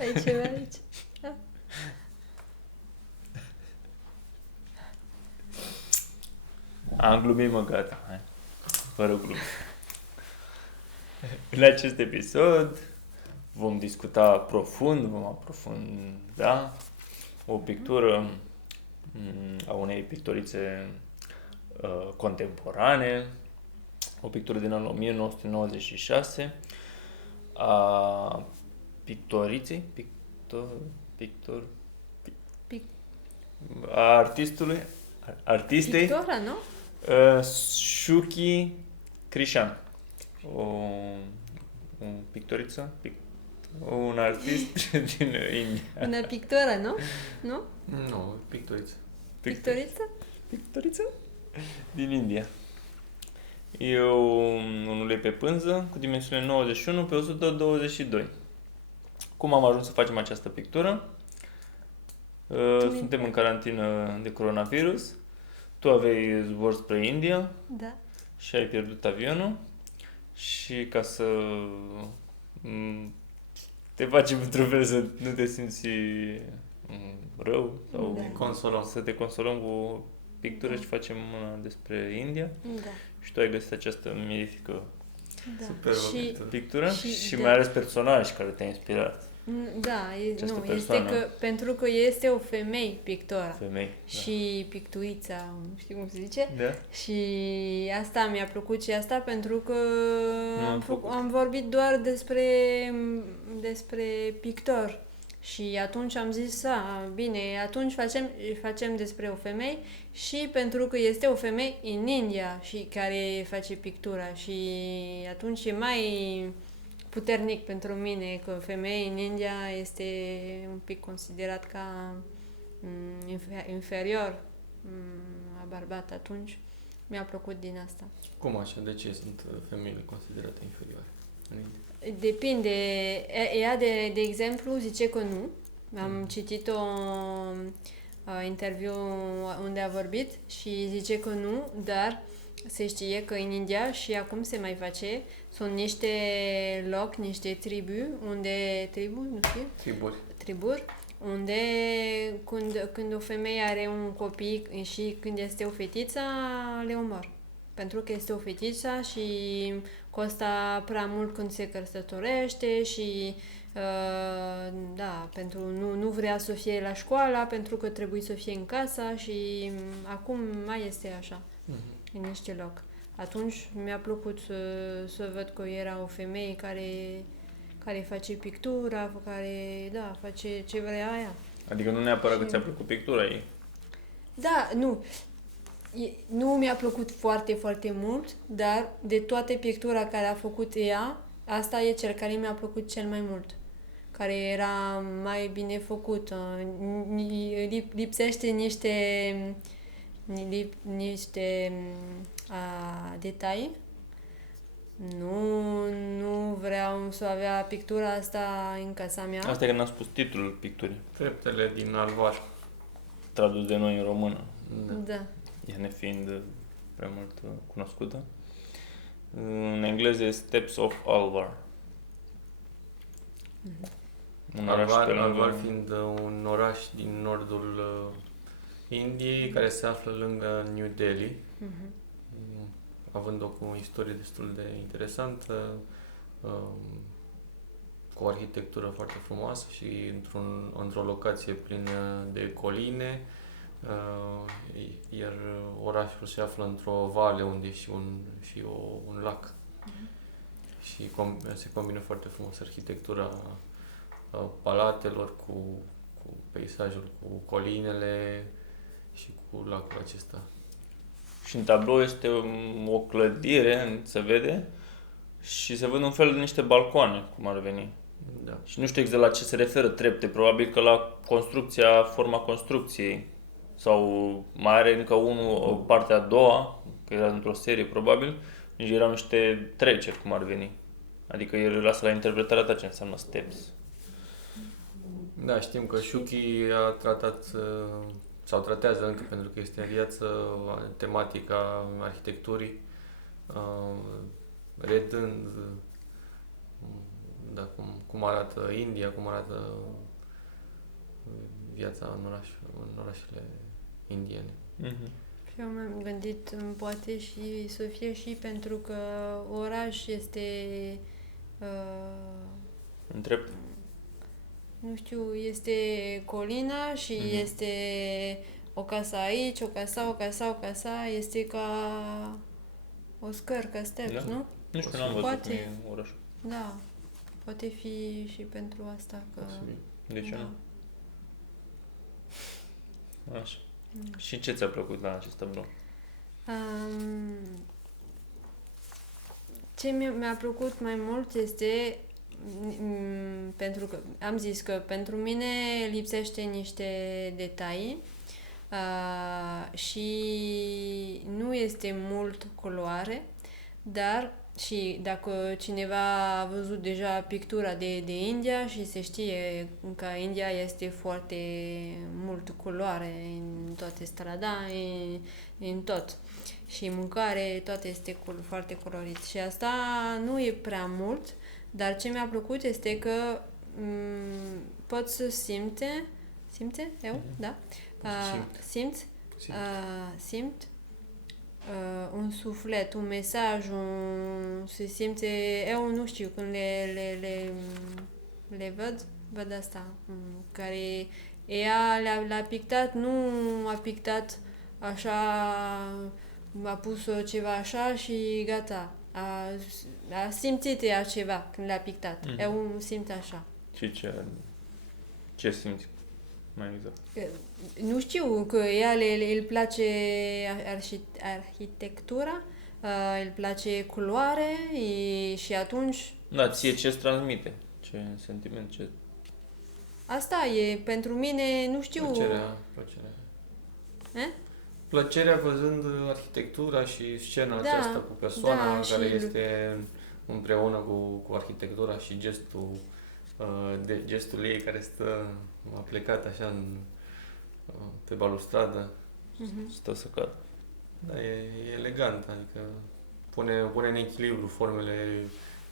Ai ceva aici? Am glumit, mă, gata. Hai. Fără glume. În acest episod vom discuta profund, vom aprofunda o pictură a unei pictorițe contemporane, o pictură din anul 1996 a pictoriței, a artistei Pictora, nu? Shuki Krishan. Un pictoriță, un artist din India. Una pictora, nu? Nu? Nu, pictoriță. Pictoriță? Pictoriță? Din India. E un ulei pe pânză cu dimensiune 91 pe 122. Cum am ajuns să facem această pictură? Suntem în carantină de coronavirus. Tu aveai zbor spre India Da. și ai pierdut avionul și ca să te facem într-un fel să nu te simți rău sau Da. Consolăm. să te consolăm cu o pictură și facem una despre India Da. și tu ai găsit această mirifică Da. Superbă Și, pictură Și și da. mai ales personaj care te-a inspirat. da, Această nu, persoană. este că pentru că este o femeie pictora. Femei. Și pictuița, nu știu cum se zice. Da? Și asta mi-a plăcut și asta pentru că Nu am am, făcut. am vorbit doar despre pictor. Și atunci am zis, bine, atunci facem despre o femeie și pentru că este o femeie în India și care face pictura și atunci e mai puternic pentru mine că femeie în India este un pic considerat ca inferior a bărbat atunci. Mi-a plăcut din asta. Cum așa? De ce sunt femeile considerate inferioare în India? Depinde. Ea, de exemplu, zice că nu. Am citit o interviu unde a vorbit și zice că nu, dar se știe că în India și acum se mai face, sunt niște loc, niște triburi, unde când o femeie are un copii și când este o fetiță, le omor. Pentru că este o fetiță și costă prea mult când se căsătorește și da, pentru nu vrea să fie la școală, pentru că trebuie să fie în casă și acum mai este așa, în niște loc. Atunci mi-a plăcut să văd că era o femeie care face pictura, care, da, face ce vrea aia. Adică nu neapărat că ți-a plăcut pictura ei. Da, nu. Nu mi-a plăcut foarte, foarte mult, dar de toate pictura care a făcut ea, asta e cel care mi-a plăcut cel mai mult. Care era mai bine făcută. Lipsește niște detalii. Nu vreau să avea pictura asta în casa mea. Asta e că n-am spus titlul picturii, Treptele din Alvar. tradus de noi în română. Da. Ea nefiind prea mult cunoscută. În engleză e Steps of Alvar. Un oraș pe lângă... Alvar fiind un oraș din nordul Indiei care se află lângă New Delhi, având o istorie destul de interesantă, cu o arhitectură foarte frumoasă și într-o locație plină de coline, iar orașul se află într-o vale unde e și un lac. Și se combină foarte frumos arhitectura palatelor cu peisajul, cu colinele și cu lacul acesta. Și în tablou este o clădire, se vede, și se văd un fel de niște balcoane, cum ar veni. Da. Și nu știu exact la ce se referă trepte, probabil că la forma construcției. Sau mai are încă o parte a doua, că era într-o serie probabil, deci erau niște treceri, cum ar veni. Adică el lasă la interpretarea ta ce înseamnă steps. Da, știm că Shuki a tratat sau tratează încă, pentru că este în viață, tematica arhitecturii, redând da, cum arată India, cum arată viața în orașele indiene. Și eu m-am gândit, poate și să fie și pentru că oraș este, Întreb. nu știu, este colina și este o casă aici, o casa, este ca o scări, steps, Da. nu? Nu știu, n-am văzut Poate. cum e orașul. Da, poate fi și pentru asta că... De ce da. nu? Așa. Și ce ți-a plăcut la acest tablou? Ce mi-a plăcut mai mult este pentru că am zis că pentru mine lipsește niște detalii și nu este mult culoare, dar și dacă cineva a văzut deja pictura de India și se știe că India este foarte mult culoare în toate strada, în tot. Și mâncare, toate este foarte colorit. Și asta nu e prea mult, dar ce mi-a plăcut este că pot să simte, eu, da? Simt un suflet, un mesaj, se simte, eu nu știu, când le văd asta, care ea l-a pictat, nu a pictat așa, a pus ceva așa și gata. A simțit ea ceva când l-a pictat. Eu simt așa. Și ce simți mai exact? Nu știu, că ea îl place arhitectura, îl place culoare și atunci... Da, ție ce-ți transmite? Ce sentiment? Ce... Asta e, pentru mine, nu știu... Plăcerea. Eh? Plăcerea văzând arhitectura și scena aceasta cu persoana care este împreună cu arhitectura și gestul ei care stă plecat așa pe balustradă. Stă să cadă. Da, e elegant, adică pune în echilibru formele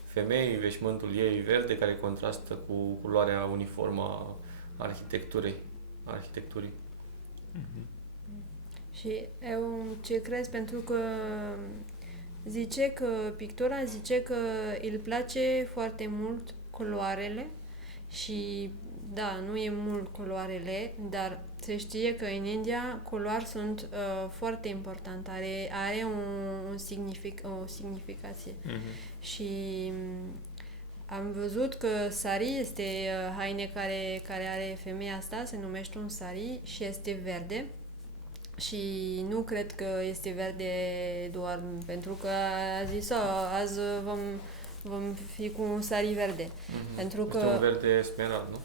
femeii, veșmântul ei verde care contrastă cu culoarea uniformă a arhitecturii. Și eu ce crezi, pentru că pictura zice că îl place foarte mult culoarele și da, nu e mult culoarele, dar se știe că în India culoare sunt foarte importante, are o semnificație. Și am văzut că sari este haine care are femeia asta, se numește un sari și este verde. Și nu cred că este verde doar pentru că a zis azi vom fi cu un sari verde. Pentru că este un verde smeral, nu?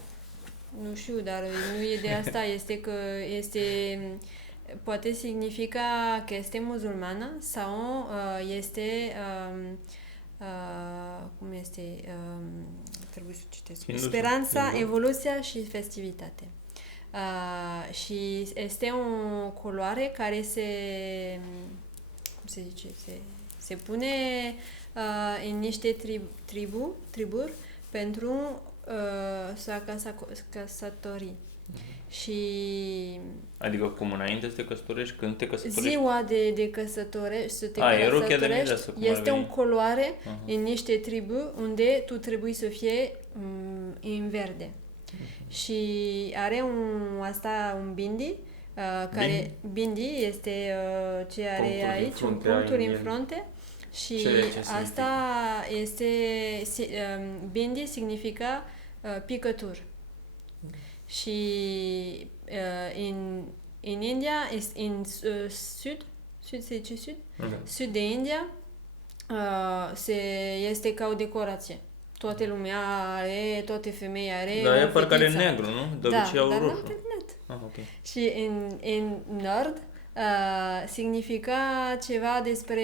Nu știu, dar nu e de asta, este că poate significa că este musulmană sau este cum este trebuie să citesc. Speranța, evoluția și festivitate. Și este o culoare care se pune în niște triburi pentru să căsători. Și adică cum înainte să te căsătorești, când te căsătorești? Ziua de căsătorești, să te căsătorești, este o culoare în niște triburi unde tu trebuie să fie în verde. Și are un bindi, care bindi este ce are aici, un puncturi în frunte. Și asta este bindi significa picături. Și în India, în sud se zice sud? Sud de India este ca o decorație. Toată lumea are, toate femei are. Da, e parcă are negru, nu? De obicei au dar roșu. n-am terminat. Okay. Și în nord significa ceva despre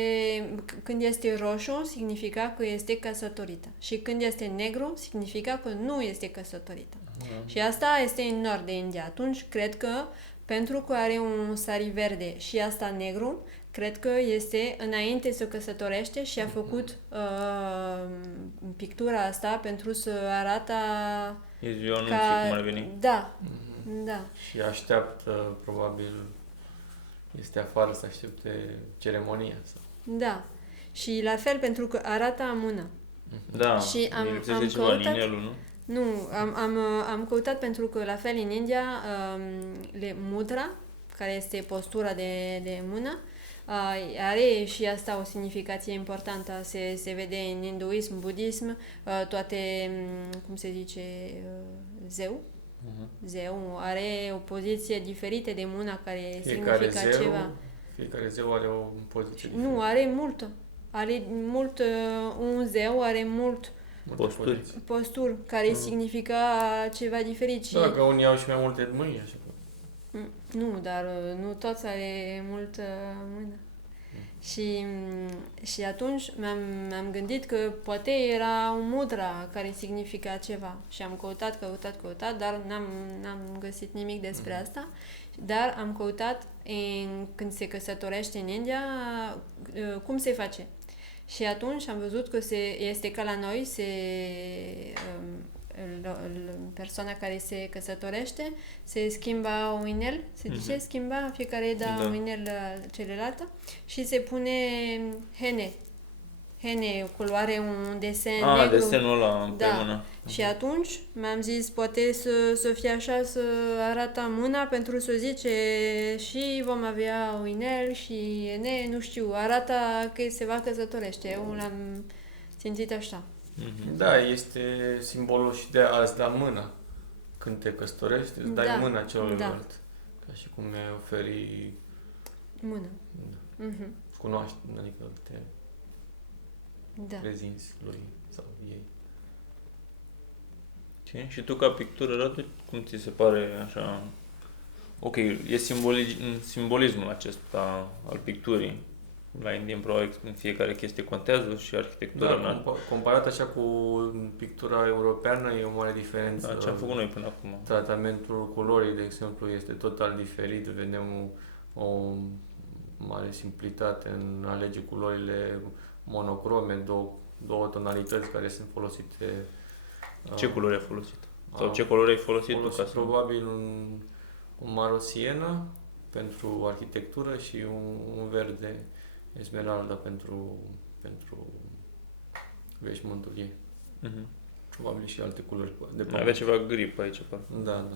când este roșu, significa că este căsătorită. Și când este negru, significa că nu este căsătorită. Și asta este în nord de India. Atunci cred că pentru că are un sari verde și asta negru, cred că este înainte să căsătorește și a făcut pictura asta pentru să arată E ziua anunții ca... cum ar veni. Da, da. Și așteaptă, probabil, este afară să aștepte ceremonia. Sau... Da. Și la fel pentru că arată mână. Da, Și am ceva căutat- în inelul, nu? Nu, am căutat pentru că la fel în India mudra, care este postura de mână, are și asta o semnificație importantă. Se vede în hinduism, budism, toate, cum se zice, zeu. Zeu are o poziție diferită de mâna care significă ceva. Fiecare zeu are o poziție diferită. Nu, are mult. Are mult, un zeu are mult Multe Posturi. poziții. posturi care significă ceva diferit. Și... Da, că unii au și mai multe mâini, așa. Nu, dar nu toți are multă mână. Și atunci mi-am gândit că poate era un mudra care significa ceva. Și am căutat, dar n-am găsit nimic despre asta. Dar am căutat când se căsătorește în India, cum se face. Și atunci am văzut că este ca la noi, persoana care se căsătorește se schimba un inel, se zice schimba, fiecare da un inel celălalt și se pune hene, culoare un desen negru. Desenul ăla pe mână. Și atunci mi-am zis, poate să fie așa, să arată mâna pentru să zice și vom avea un inel și nu știu, arată că se va căsătorește. Eu l-am simțit așa. Da, este simbolul și de a-ți da mâna. Când te căsătorești, îți dai mâna celuilalt. Ca și cum mi-ai oferi mână. cunoaște, adică te prezinți lui sau ei. Și tu ca pictură, Radu, cum ți se pare așa? Ok, e simbolismul acesta al picturii. La indieni, probabil, în fiecare chestie contează și arhitectura. Da, comparat așa cu pictura europeană, e o mare diferență. Da, ce am făcut noi până acum. Tratamentul culorii, de exemplu, este total diferit. Vedem o mare simplitate în a alege culorile monocrome, două tonalități care sunt folosite. Ce culori ai folosit? Sau ce culori ai folosit tu? Ca să... Probabil un maro sienă pentru arhitectură și un verde esmeralda pentru veșmântul ei. Probabil și alte culori de pământ. Avea ceva gri pe aici, parcă. Da.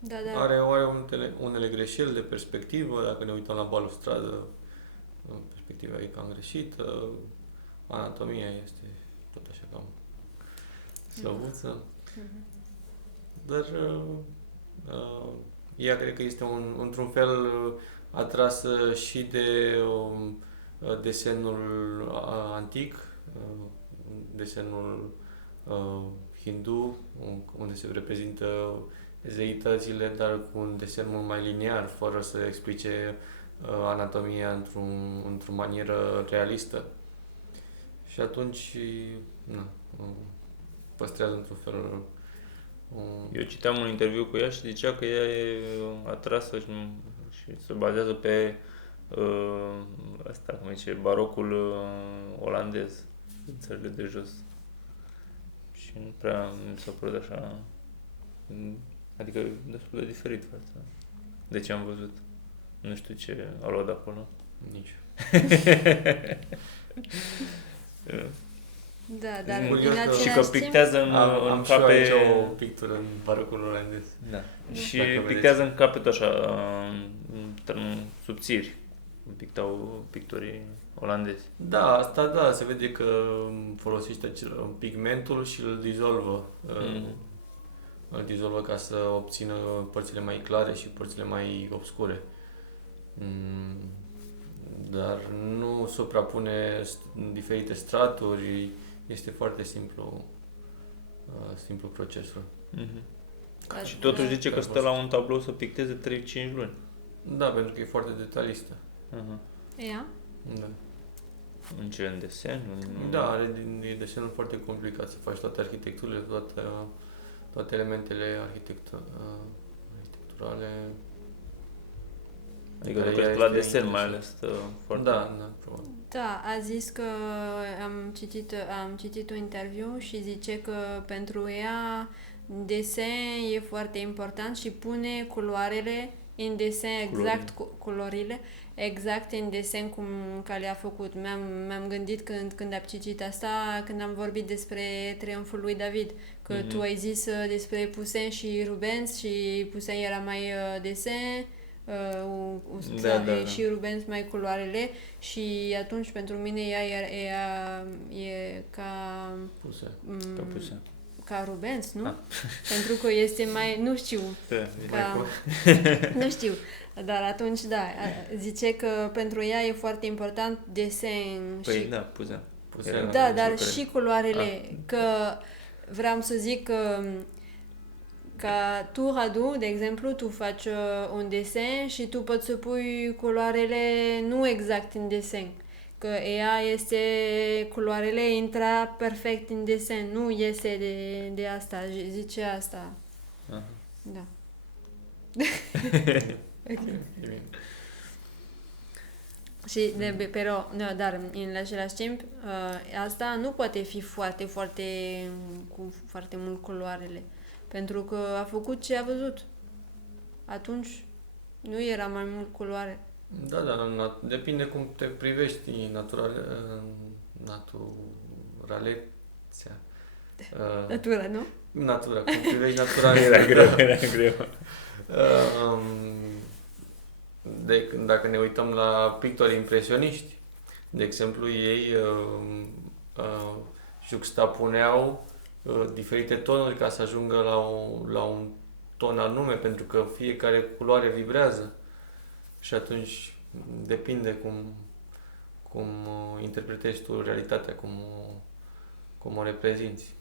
Da. Are unele greșeli de perspectivă, dacă ne uităm la balustradă, perspectiva e cam greșită, anatomia este tot așa cam slăbuță, dar ea cred că este într-un fel atrasă și de desenul antic, desenul hindu, unde se reprezintă zeitățile, dar cu un desen mult mai liniar, fără să explice anatomia într-o manieră realistă. Și atunci, păstrează într-un fel... Eu citeam un interviu cu ea și zicea că ea e atrasă și se bazează pe asta, cum zice, barocul olandez, în țările de jos. Și nu prea mi s-a părut așa, adică destul de diferit față de ce am văzut. Nu știu ce a luat de acolo. Nici. Da, dar din același și că pictează în cape... Am și o pictură în barocul olandez. Da. Și pictează în cape tot așa, subțiri. Pictau pictorii olandezi. Da, asta da, se vede că folosește pigmentul și îl dizolvă. Îl dizolvă ca să obțină părțile mai clare și părțile mai obscure. Dar nu suprapune diferite straturi, este foarte simplu procesul. Și totuși zice că stă la un tablou să picteze 3-5 luni. Da, pentru că e foarte detalistă. Ea? Da. În ce? În desen? Da, e desenul foarte naturale. Adică Care lucrezi ea la este desen mai interesant. ales foarte... Da, probabil. Da, a zis că am citit un interviu și zice că pentru ea desen e foarte important și pune culoarele în desen exact, culorile exact în desen cum ca le-a făcut. Mi-am gândit când am citit asta, când am vorbit despre Triumful lui David, că tu ai zis despre Poussin și Rubens și Poussin era mai desen, Da. și Rubens mai culoarele și atunci pentru mine ea e ca Puse. Ca Poussin. ca Rubens, nu? Ah. Pentru că este mai, nu știu, Da. nu știu, dar atunci da, zice că pentru ea e foarte important desen Păi și da, Poussin. Poussin. da, dar lucrări. și culoarele, că vreau să zic că ca tu, Radu, de exemplu, tu faci un desen și tu poți să pui culoarele nu exact în desen. Că ea este, culoarele intra perfect în desen, nu iese de asta, zice asta. Aha. Da. E bine. Și, pero, no, dar în același timp, asta nu poate fi foarte, foarte, cu foarte mult culoarele. Pentru că a făcut ce a văzut. Atunci nu era mai mult culoare. Da, depinde cum te privești naturalețea. Natura, nu? Natura, cum privești naturalețea. Era greu. Dacă ne uităm la pictori impresioniști, de exemplu, ei juxtapuneau diferite tonuri ca să ajungă la un ton anume, pentru că fiecare culoare vibrează și atunci depinde cum interpretezi tu realitatea, cum o reprezinți.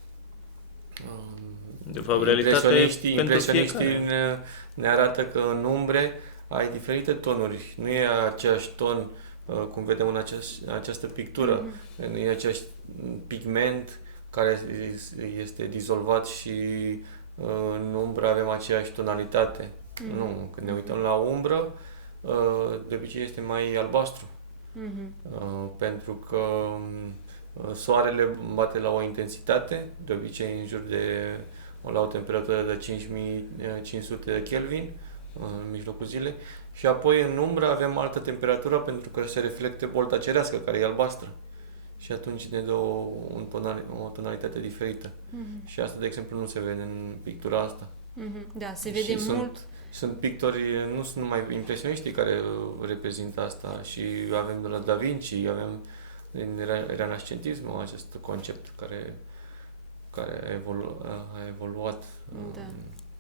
De fapt, realitatea e pentru impresioniștii fiecare. ne arată că în umbre ai diferite tonuri. Nu e același ton cum vedem în această pictură. Nu e același pigment care este dizolvat și în umbră avem aceeași tonalitate. Nu, când ne uităm la umbră, de obicei este mai albastru. Pentru că soarele bate la o intensitate, de obicei în jur la o temperatură de 5500 de Kelvin, în mijlocul zilei, și apoi în umbră avem altă temperatură pentru că se reflectă bolta cerească, care e albastră. Și atunci ne dă o tonalitate diferită. Și asta, de exemplu, nu se vede în pictura asta. Da, se vede mult. Sunt pictori, nu sunt numai impresioniștii care reprezintă asta, și avem de la Da Vinci, avem din renascentismul acest concept care a evoluat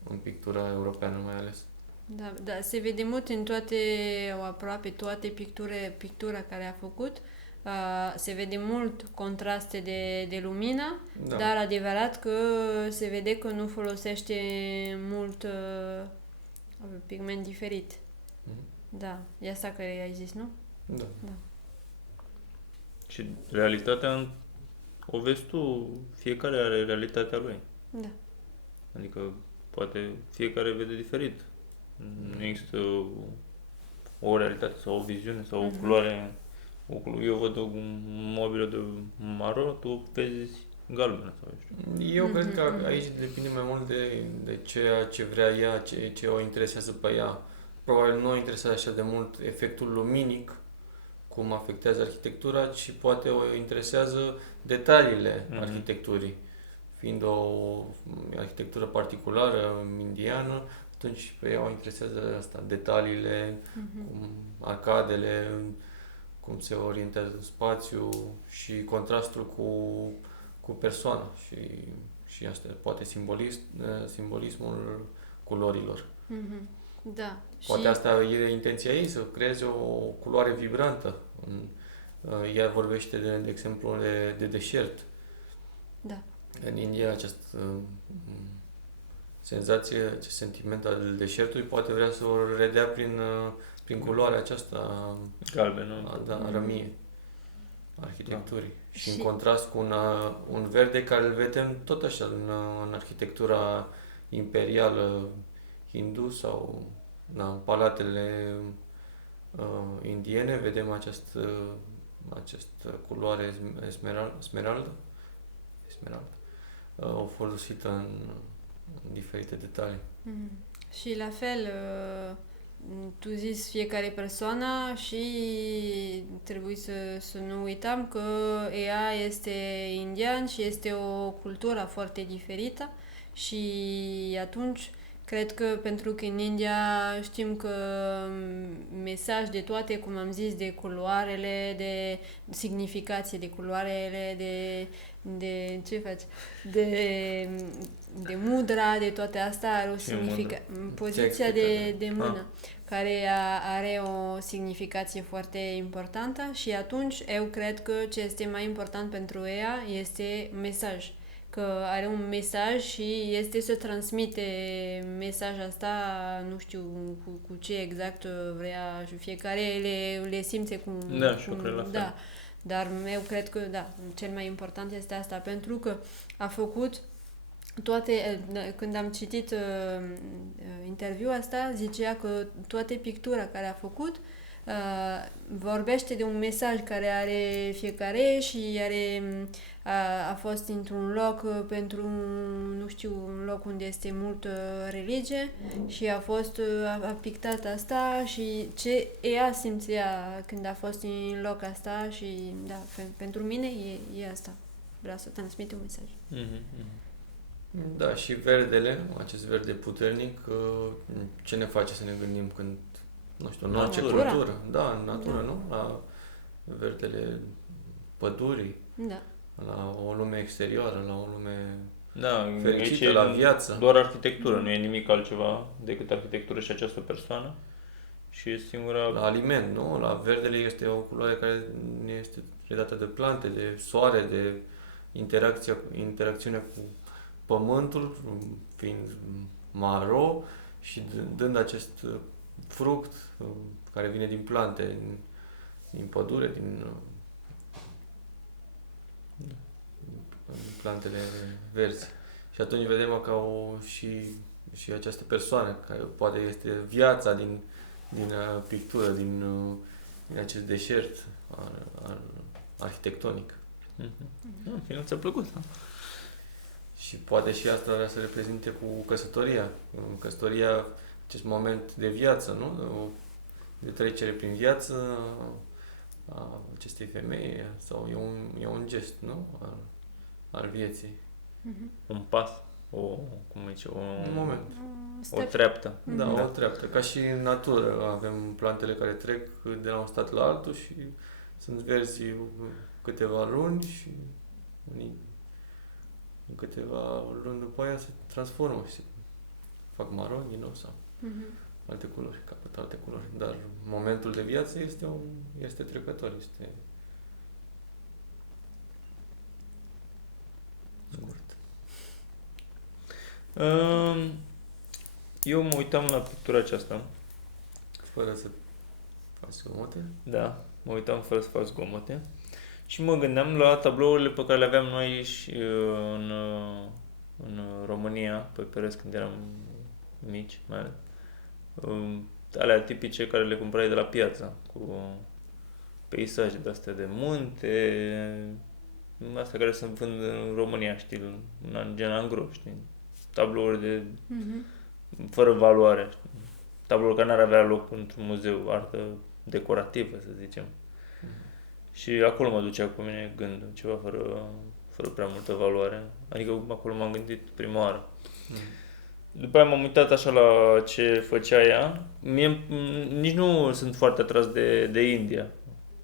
în pictura europeană mai ales. Da, se vede mult în aproape toate pictura care a făcut. Se vede mult contraste de lumină, dar adevărat că se vede că nu folosește mult pigment diferit. Da, e asta care ai zis, nu? Da. Și realitatea o vezi tu, fiecare are realitatea lui. Da. Adică poate fiecare vede diferit. Nu există o realitate sau o viziune sau o culoare. Eu văd o mobilă de maro, tu vezi galbenă sau știu. Eu cred că aici depinde mai mult de ceea ce vrea ea, ce o interesează pe ea. Probabil nu o interesează așa de mult efectul luminic, cum afectează arhitectura, ci poate o interesează detaliile arhitecturii. Fiind o arhitectură particulară, indiană, atunci pe ea o interesează asta, detaliile, cum arcadele, cum se orientează în spațiu și contrastul cu persoana și asta poate simbolismul culorilor. Da. Poate asta e intenția ei, să creeze o culoare vibrantă. Ea vorbește de exemplu de deșert. Da. În India această senzație, acest sentiment al deșertului poate vrea să o redea prin culoarea aceasta galbenă, rămie arhitecturii. Și în contrast cu un verde care îl vedem tot așa în arhitectura imperială hindu sau palatele indiene, vedem această culoare smeraldă, o folosită în diferite detalii. Și la fel, tu zici fiecare persoană și trebuie să nu uităm că ea este indian și este o cultură foarte diferită și atunci cred că pentru că în India știm că mesaj de toate, cum am zis, de culoarele, de semnificație, de culoarele, de ce faci? De mudra, de toate astea are o semnificație. Poziția de mână, care are o semnificație foarte importantă și atunci eu cred că ce este mai important pentru ea este mesaj. Că are un mesaj și este să transmite mesajul asta, nu știu cu ce exact vrea și fiecare le simte cum... Da, și eu cred la fel. Da, dar eu cred că, da, cel mai important este asta, pentru că a făcut toate, când am citit interviul asta, zicea că toate pictura care a făcut vorbește de un mesaj care are fiecare și a fost într-un loc pentru, nu știu, un loc unde este multă religie și a pictat asta și ce ea simțea când a fost în loc asta și da, pentru mine e asta. Vreau să transmit un mesaj. Da, și verdele, acest verde puternic, ce ne face să ne gândim când, nu știu, în orice cultură. Da, în natură, nu? La verdele pădurii, la o lume exterioară, la o lume fericită, la viață. Doar arhitectură, nu e nimic altceva decât arhitectură și această persoană. Și e singura... La aliment, nu? La verdele este o culoare care ne este redată de plante, de soare, de interacțiunea cu pământul, fiind maro și dând acest fruct care vine din plante, din pădure, din plantele verzi. Și atunci vedem că și această persoană, care poate este viața din pictură, din acest deșert arhitectonic. Fine, ți-a plăcut, da? Și poate și asta vrea să reprezinte cu căsătoria. Căsătoria, acest moment de viață, nu? De trecere prin viață a acestei femei, sau e un gest, nu? Al vieții. Un pas, un moment. O treaptă. Da, o treaptă. Ca și în natură avem plantele care trec de la un stat la altul și sunt verzi câteva luni și în câteva luni după aia se transformă și se fac maron din nou sau alte culori, capătă alte culori. Dar momentul de viață este trecător, este scurt. Eu mă uitam la pictura aceasta. Fără să faci zgomote? Da, mă uitam fără să fac zgomote. Și mă gândeam la tablourile pe care le aveam noi și în România, pe pereți când eram mici, mai ales. Alea tipice care le cumpărai de la piață, cu peisaje de-astea de munte, astea care se vând în România, știi, gen angro, știi, tablouri de fără valoare, știi? Tablouri care n-ar avea loc într-un muzeu, artă decorativă, să zicem. Și acolo mă ducea cu mine gândul, ceva fără prea multă valoare. Adică acolo m-am gândit prima oară. După aia m-am uitat așa la ce făcea ea. Mie nici nu sunt foarte atras de India.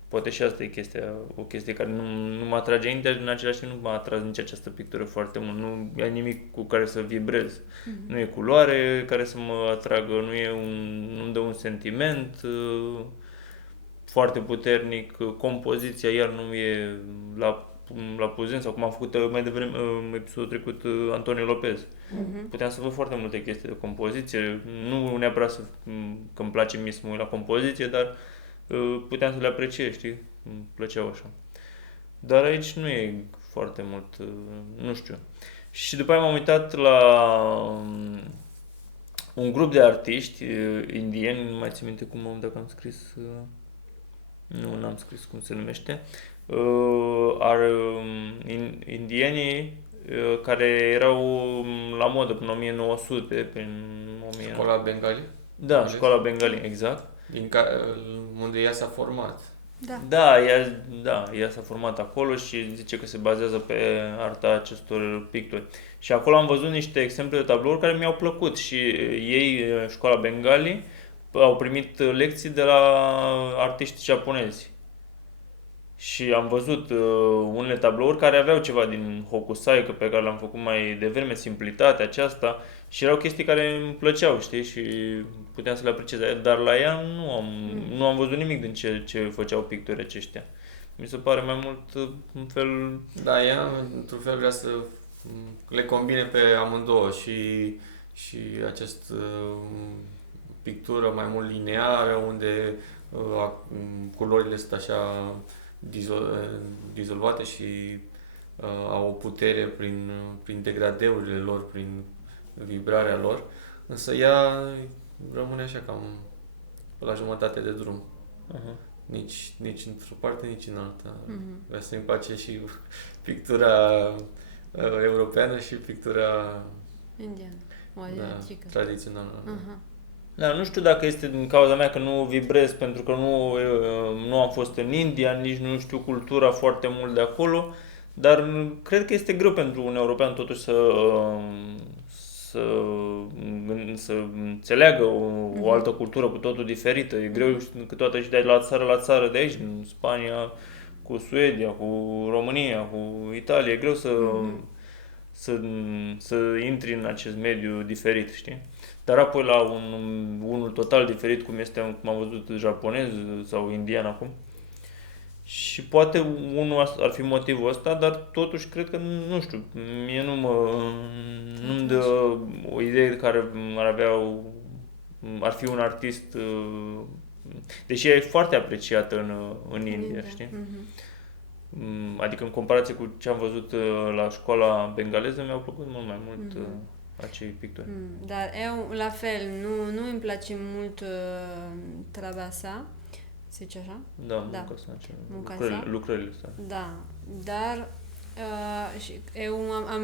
Poate și asta e o chestie care nu mă atrage India, în același timp nu m-a atras nici această pictură foarte mult. Nu e nimic cu care să vibrez. Nu e culoare care să mă atragă, nu-mi dă un sentiment foarte puternic, compoziția iar nu e la puzin, sau cum am făcut mai devreme în episodul trecut Antonio Lopez. Puteam să văd foarte multe chestii de compoziție, nu neapărat că îmi place mie să mă uit la compoziție, dar puteam să le apreciez, știi? Îmi plăceau așa. Dar aici nu e foarte mult, nu știu. Și după aia m-am uitat un grup de artiști indieni, nu mai țin minte cum, dacă am scris, nu, n-am scris cum se numește, indienii care erau la modă până 1900, prin 1000. Școala Bengali? Da, școala Bengali, exact. Unde ea s-a format. Ea s-a format acolo și zice că se bazează pe arta acestor pictori. Și acolo am văzut niște exemple de tablouri care mi-au plăcut și ei, școala Bengali, au primit lecții de la artiști japonezi. Și am văzut unele tablouri care aveau ceva din Hokusai, pe care l-am făcut mai devreme, simplitatea aceasta, și erau chestii care îmi plăceau, știi, și puteam să le apreciez. Dar la ea nu am văzut nimic din ce făceau pictorii aceștia. Mi se pare mai mult un fel... Da, ea într-un fel vrea să le combine pe amândouă și acest pictură mai mult lineară, unde culorile sunt așa dizolvate și au o putere prin degradeurile lor, prin vibrarea lor, însă ea rămâne așa cam la jumătate de drum. Uh-huh. Nici într-o parte, nici în alta. Vrea să împace și pictura europeană și pictura indiană, tradițională. Da, nu știu dacă este din cauza mea că nu vibrez, pentru că nu am fost în India, nici nu știu cultura foarte mult de acolo, dar cred că este greu pentru un european totuși să înțeleagă o altă cultură cu totul diferită. E greu câteodată și de la țară de aici, în Spania, cu Suedia, cu România, cu Italia. E greu să intri în acest mediu diferit, știi? Dar apoi la unul total diferit, cum am văzut, japonez sau indian acum. Și poate unul ar fi motivul ăsta, dar totuși cred că, nu știu, mie nu-mi dă o idee care ar fi un artist, deși ea e foarte apreciată în India, știi? Adică în comparație cu ce am văzut la școala bengaleză, mi-au plăcut mult mai mult acei pictori. Dar eu, la fel, nu îmi place mult treaba sa, se zice așa? Da, munca sa. Lucrările sale. Da, dar și eu am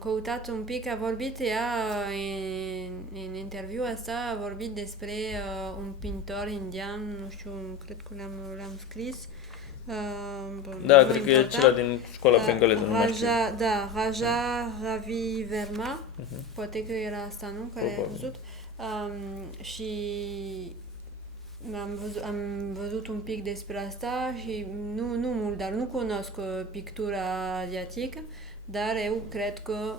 căutat un pic, a vorbit ea în interviul ăsta, a vorbit despre un pintor indian, nu știu, cred că le-am scris. Da, cred că e acela din școala bengaleză, nu mai știu. Da, Raja Ravi Verma, poate că era asta, nu? Care ai văzut. Și am văzut un pic despre asta și nu mult, dar nu cunosc pictura asiatică, dar eu cred că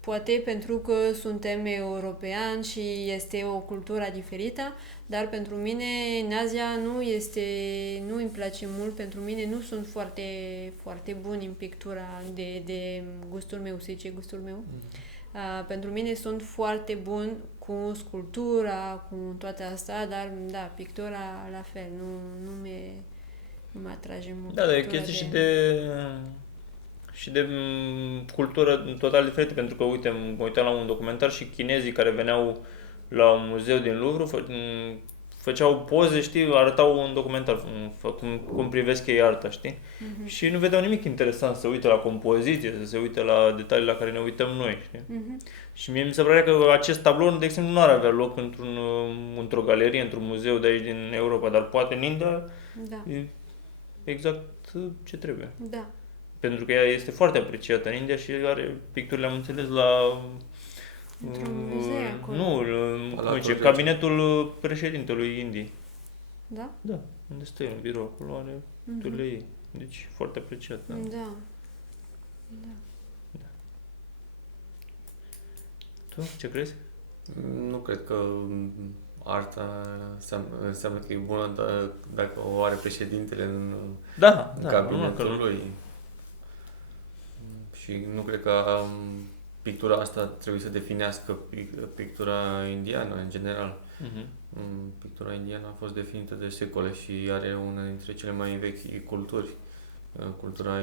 poate pentru că suntem europeni și este o cultură diferită, dar pentru mine în Asia nu îmi place mult, pentru mine nu sunt foarte, foarte buni în pictura de gustul meu, să zice gustul meu. Pentru mine sunt foarte buni cu sculptura, cu toate astea, dar da, pictura la fel, nu mă atrage mult. Da, dar e chestie și de cultură total diferită, pentru că, uite, mă uitam la un documentar și chinezii care veneau la un muzeu din Louvre făceau poze, știi, arătau un documentar, cum privesc ei arta, știi? Și nu vedeau nimic interesant, să se uite la compoziție, să se uite la detalii la care ne uităm noi, știi? Și mie mi se părea că acest tablou, de exemplu, nu ar avea loc într-o galerie, într-un muzeu de aici din Europa, dar poate în India e exact ce trebuie. Da. Pentru că ea este foarte apreciată în India și are picturile, am înțeles, într-un muzeu acolo. Nu, cabinetul președintelui Indiei. Da? Da, unde stă în birou, acolo are picturile ei. Deci foarte apreciat. Da. Tu ce crezi? Nu cred că arta înseamnă că e bună dacă o are președintele în cabinetul lui. Și nu cred că pictura asta trebuie să definească pictura indiană în general. Pictura indiană a fost definită de secole și are una dintre cele mai vechi culturi. Cultura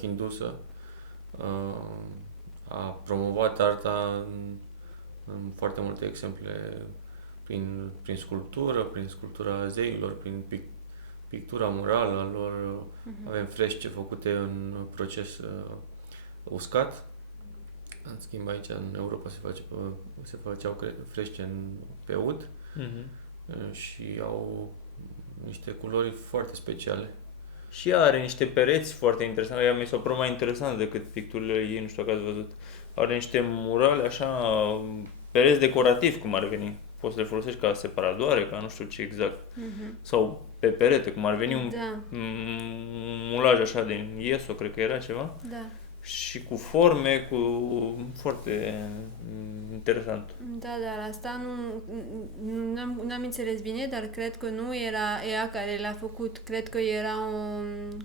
hindusă a promovat arta foarte multe exemple prin sculptură, prin sculptura zeilor, prin pictura murală a lor. Avem frește făcute în proces uscat. În schimb, aici, în Europa, se făceau frește pe ud și au niște culori foarte speciale. Și ea are niște pereți foarte interesante. Ea mi s-a părut mai interesant decât picturile ei, nu știu dacă ați văzut. Are niște murale așa, pereți decorativi, cum ar veni. Poți să le folosești ca separadoare, ca nu știu ce exact. Sau pe perete, cum ar veni un mulaj așa din ieso, cred că era ceva. Da. Și cu forme, foarte interesant. Da, dar asta n-am înțeles bine, dar cred că nu era ea care l-a făcut. Cred că era o,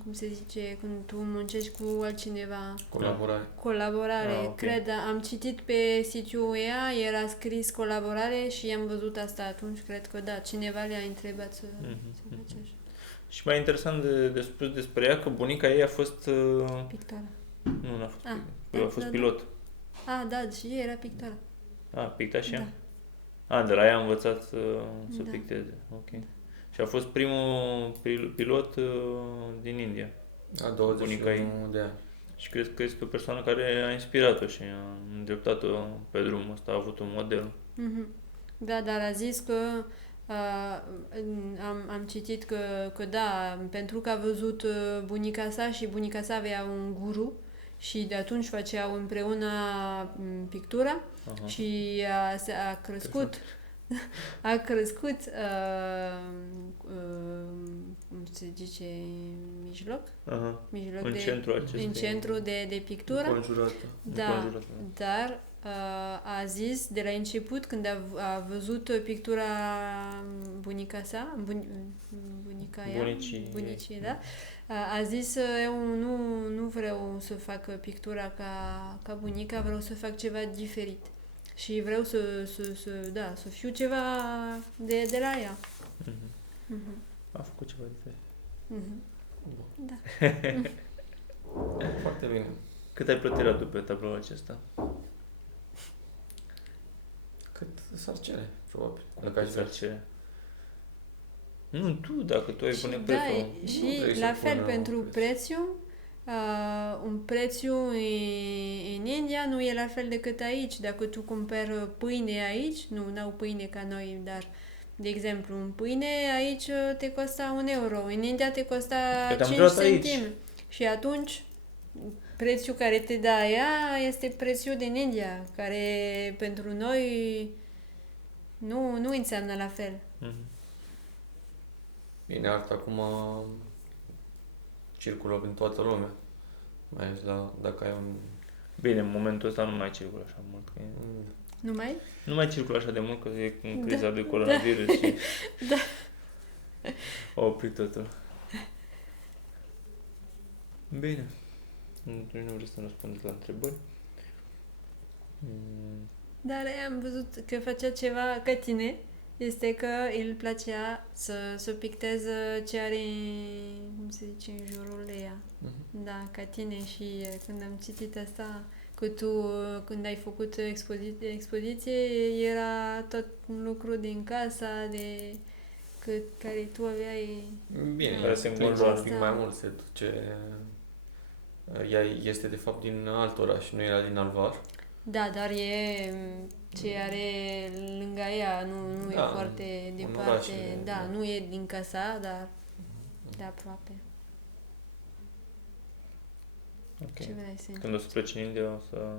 cum se zice, când tu muncești cu altcineva. Colaborare. Okay. Cred, am citit pe site-ul ea, era scris colaborare și am văzut asta atunci. Cred că da, cineva le-a întrebat să face așa. Și mai interesant de spus despre ea că bunica ei a fost... Pictoare. Nu, n-a fost a fost pilot. Da, și era pictoare. Picta și ea? Da. De la ea a învățat să picteze. Ok. Și a fost primul pilot din India. 21 de ani. Și cred că este o persoană care a inspirat-o și a îndreptat-o pe drumul ăsta, a avut un model. Da, dar a zis că am citit că da, pentru că a văzut bunica sa și bunica sa avea un guru și de atunci făceau împreună pictura și a crescut cum se zice, mijloc în centru de pictură. Dar a zis de la început, când a văzut pictura bunicii, da? A zis, eu nu vreau să fac pictura ca bunica, vreau să fac ceva diferit. Și vreau să fiu ceva de la ea. A făcut ceva diferit. Da. Foarte bine. Cât ai plătit, Radu, pe tabloul acesta? Cât s-ar cere, probabil. Cât s-ar cere? Nu, dacă tu ai pune prețul. Da, și la fel pentru prețul, un prețu în India nu e la fel decât aici. Dacă tu cumperi pâine aici, nu au pâine ca noi, dar de exemplu, un pâine aici te costa 1 euro, în India te costa 5 centime. Și atunci prețul care te da ea este prețul din India, care pentru noi nu înseamnă la fel. Bine, arta acum circulă prin toată lumea. Mai ales dacă ai un... Bine, în momentul ăsta nu mai circulă așa mult. Că Nu mai? Nu mai circulă așa de mult, că e în criza de coronavirus și... Da. A oprit totul. Bine. Nu vreau să răspundeți la întrebări. Dar am văzut că făcea ceva ca tine. Este că îl plăcea să picteze ce are, cum se zice, în jurul ea. Da, ca tine. Și când am citit asta, că tu, când ai făcut expoziție, era tot un lucru din casa, care tu aveai... Bine, care se înconjoară un pic mai mult, se duce... Ea este de fapt din alt oraș, nu era din Alvar. Da, dar ce are lângă ea, nu e foarte departe. Da, nu e din casa, dar de aproape. Ok. Ce vrei să... Când o să pleci în India, o să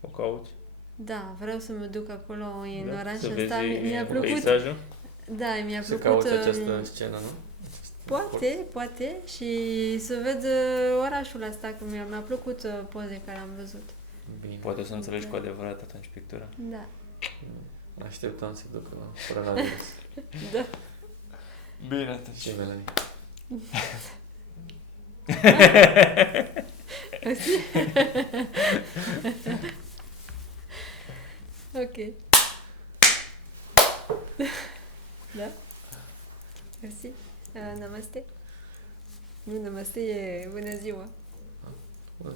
o cauți? Da, vreau să mă duc acolo în orașul să ăsta. Mi-a plăcut. Peisajul? Da, mi-a plăcut. Să cauți această scenă, nu? Poate. Și să văd orașul ăsta, că mi-a plăcut poze care am văzut. Bine. Poate să înțelegi cu adevărat atunci pictura. Da. Așteptam să duc la coronavirus. Da. Bine atunci. Ce, Melanie? Ok. Da? Mersi. Namaste. Nu, namaste e bună ziua. Bun.